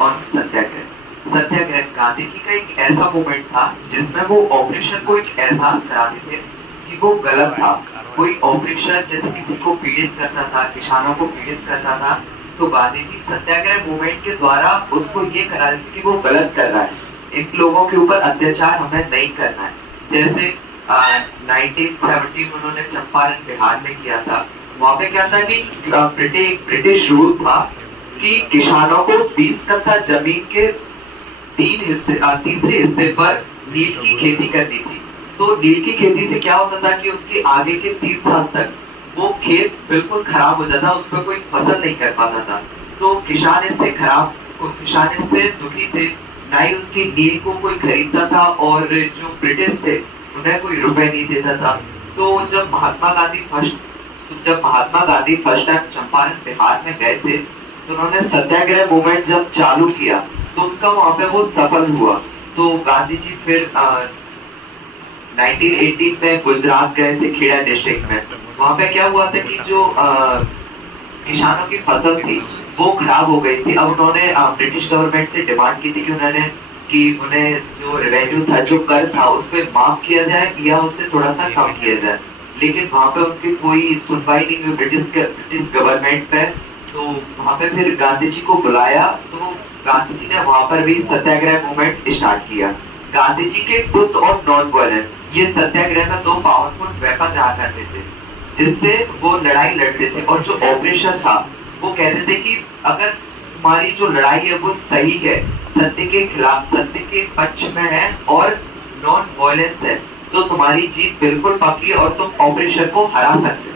On सत्याग्रह। सत्याग्रह गांधी जी का एक ऐसा मूवमेंट था जिसमें वो ऑपरेशन को एक एहसास कराते थे कि वो गलत था। कोई ऑपरेशन जैसे किसी को पीड़ित करता था, किसानों को पीड़ित करता था, तो गांधी जी सत्याग्रह मूवमेंट के द्वारा उसको ये करा रहे थे कि वो गलत कर रहा है, इन लोगों के ऊपर अत्याचार हमें नहीं करना है। जैसे 1917 में उन्होंने चंपारण बिहार में किया था। वहां पे क्या था कि ब्रिटिश रूल था कि किसानों को 20 कट्ठा जमीन के तीसरे हिस्से पर नील की खेती करनी थी। तो नील की खेती से क्या होता था कि उसके आगे के 3 साल तक वो खेत बिल्कुल खराब हो जाता, उस पर कोई फसल नहीं कर पाता था। तो किसान इससे दुखी थे, ना ही उनकी नील को कोई खरीदता था और जो ब्रिटिश थे उन्हें कोई रुपए नहीं देता था। तो जब महात्मा गांधी फर्स्ट टाइम चंपारण बिहार में गए थे, तो उन्होंने सत्याग्रह मूवमेंट जब चालू किया तो उनका वहां पे वो सफल हुआ। तो गांधी जी फिर 1918 में गुजरात गए थे, खेड़ा डिस्ट्रिक्ट में। वहां पे क्या हुआ था कि जो किसानों की फसल थी वो खराब हो गई थी। अब उन्होंने ब्रिटिश गवर्नमेंट से डिमांड की थी कि उन्हें जो रेवेन्यू था, जो कर था, उसको माफ किया जाए या उससे थोड़ा सा कम किया जाए। लेकिन वहां पे उनकी कोई सुनवाई नहीं हुई ब्रिटिश गवर्नमेंट पे। तो वहां पे फिर गांधी जी को बुलाया, तो गांधी जी ने वहां पर भी सत्याग्रह मूवमेंट स्टार्ट किया। गांधी जी के ट्रुथ और नॉन वायलेंस, ये सत्याग्रह में 2 पावरफुल वेपन रहा करते थे जिससे वो लड़ाई लड़ते थे। और जो ऑपरेशन था वो कहते थे कि अगर तुम्हारी जो लड़ाई है वो सही है, सत्य के खिलाफ, सत्य के पक्ष में है और नॉन वायलेंस है, तो तुम्हारी जीत बिल्कुल पक्की है और तुम ऑपरेशन को हरा सकते हो।